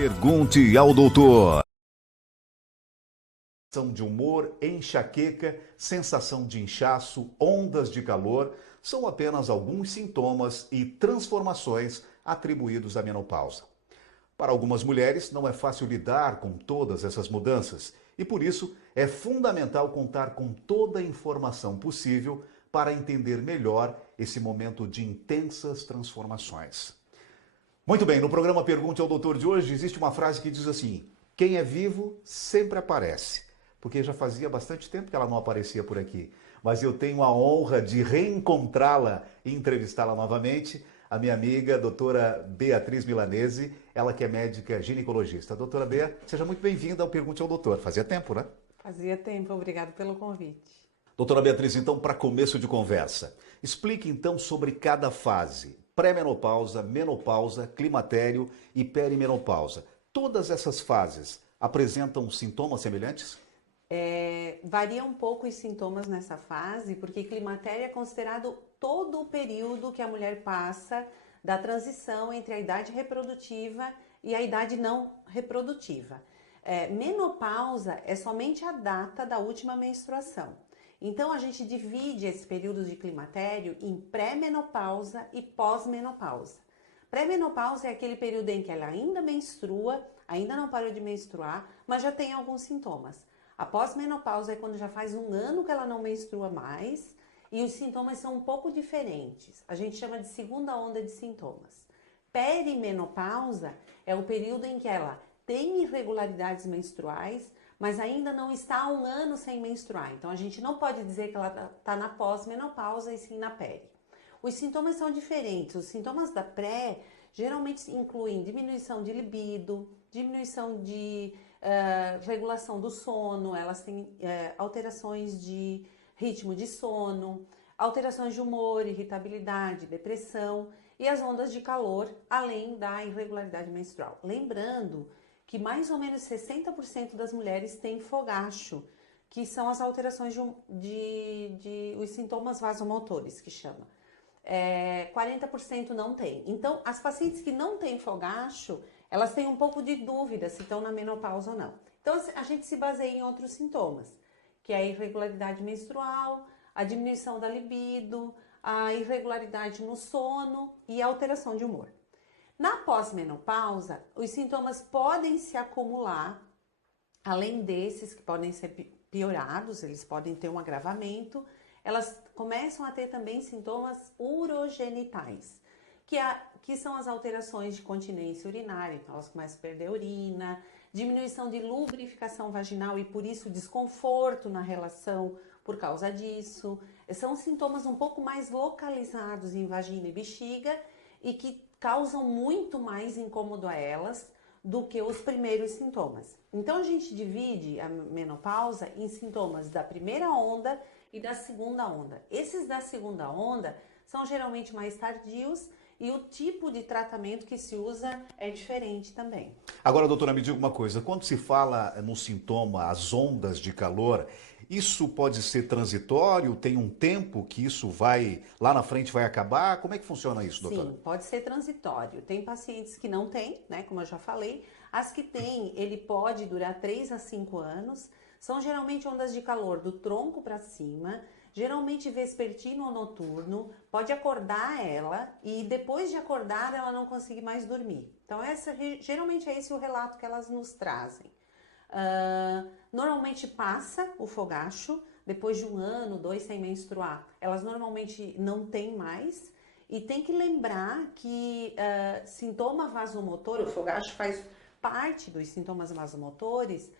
Pergunte ao doutor. Sensação de humor, enxaqueca, sensação de inchaço, ondas de calor são apenas alguns sintomas e transformações atribuídos à menopausa. Para algumas mulheres, não é fácil lidar com todas essas mudanças e, por isso, é fundamental contar com toda a informação possível para entender melhor esse momento de intensas transformações. Muito bem, no programa Pergunte ao Doutor de hoje existe uma frase que diz assim: quem é vivo sempre aparece. Porque já fazia bastante tempo que ela não aparecia por aqui. Mas eu tenho a honra de reencontrá-la e entrevistá-la novamente, a minha amiga, doutora Beatriz Milanese, ela que é médica ginecologista. Doutora Bea, seja muito bem-vinda ao Pergunte ao Doutor. Fazia tempo, né? Fazia tempo, obrigado pelo convite. Doutora Beatriz, então, para começo de conversa, explique então sobre cada fase: pré-menopausa, menopausa, climatério e perimenopausa. Todas essas fases apresentam sintomas semelhantes? Varia um pouco os sintomas nessa fase, porque climatério é considerado todo o período que a mulher passa da transição entre a idade reprodutiva e a idade não reprodutiva. Menopausa é somente a data da última menstruação. Então a gente divide esse período de climatério em pré-menopausa e pós-menopausa. Pré-menopausa é aquele período em que ela ainda menstrua, ainda não parou de menstruar, mas já tem alguns sintomas. A pós-menopausa é quando já faz um ano que ela não menstrua mais e os sintomas são um pouco diferentes. A gente chama de segunda onda de sintomas. Perimenopausa é o período em que ela tem irregularidades menstruais, mas ainda não está há um ano sem menstruar. Então a gente não pode dizer que ela está na pós-menopausa e sim na peri. Os sintomas são diferentes. Os sintomas da pré geralmente incluem diminuição de libido, diminuição de regulação do sono, elas têm alterações de ritmo de sono, alterações de humor, irritabilidade, depressão e as ondas de calor, além da irregularidade menstrual. Lembrando que mais ou menos 60% das mulheres têm fogacho, que são as alterações os sintomas vasomotores, que chama. 40% não tem. Então, as pacientes que não têm fogacho, elas têm um pouco de dúvida se estão na menopausa ou não. Então, a gente se baseia em outros sintomas, que é a irregularidade menstrual, a diminuição da libido, a irregularidade no sono e a alteração de humor. Na pós-menopausa, os sintomas podem se acumular, além desses que podem ser piorados, eles podem ter um agravamento, elas começam a ter também sintomas urogenitais, que são as alterações de continência urinária. Então elas começam a perder urina, diminuição de lubrificação vaginal e por isso desconforto na relação por causa disso. São sintomas um pouco mais localizados em vagina e bexiga e que causam muito mais incômodo a elas do que os primeiros sintomas. Então a gente divide a menopausa em sintomas da primeira onda e da segunda onda. Esses da segunda onda são geralmente mais tardios e o tipo de tratamento que se usa é diferente também. Agora, doutora, me diga uma coisa: quando se fala no sintoma, as ondas de calor, isso pode ser transitório? Tem um tempo que isso vai, lá na frente vai acabar? Como é que funciona isso, doutora? Sim, pode ser transitório. Tem pacientes que não têm, né, como eu já falei. As que têm, ele pode durar 3 a 5 anos. São geralmente ondas de calor do tronco para cima, geralmente vespertino ou noturno, pode acordar ela e depois de acordar ela não consegue mais dormir. Então geralmente é esse o relato que elas nos trazem. Normalmente passa o fogacho, depois de 1 ano, 2 sem menstruar, elas normalmente não têm mais. E tem que lembrar que sintoma vasomotor, o fogacho faz parte dos sintomas vasomotores,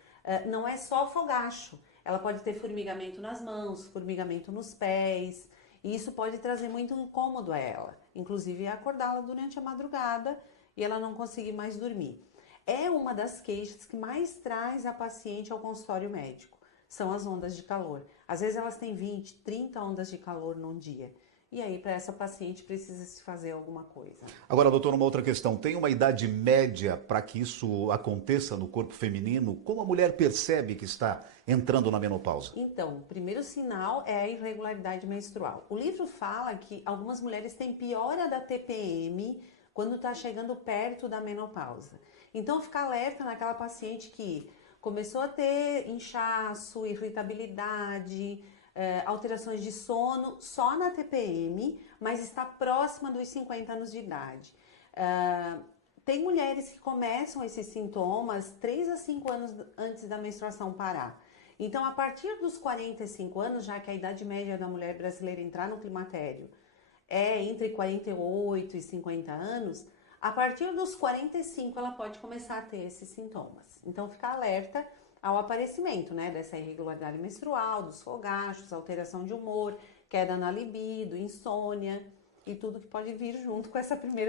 não é só fogacho. Ela pode ter formigamento nas mãos, formigamento nos pés, e isso pode trazer muito incômodo a ela, inclusive acordá-la durante a madrugada e ela não conseguir mais dormir. É uma das queixas que mais traz a paciente ao consultório médico, são as ondas de calor. Às vezes elas têm 20, 30 ondas de calor num dia. E aí, para essa paciente, precisa se fazer alguma coisa. Agora, doutor, uma outra questão. Tem uma idade média para que isso aconteça no corpo feminino? Como a mulher percebe que está entrando na menopausa? Então, o primeiro sinal é a irregularidade menstrual. O livro fala que algumas mulheres têm piora da TPM quando está chegando perto da menopausa. Então, ficar alerta naquela paciente que começou a ter inchaço, irritabilidade, alterações de sono só na TPM, mas está próxima dos 50 anos de idade. Tem mulheres que começam esses sintomas 3 a 5 anos antes da menstruação parar. Então, a partir dos 45 anos, já que a idade média da mulher brasileira entrar no climatério é entre 48 e 50 anos, a partir dos 45 ela pode começar a ter esses sintomas. Então, ficar alerta ao aparecimento, né, dessa irregularidade menstrual, dos fogachos, alteração de humor, queda na libido, insônia e tudo que pode vir junto com essa primeira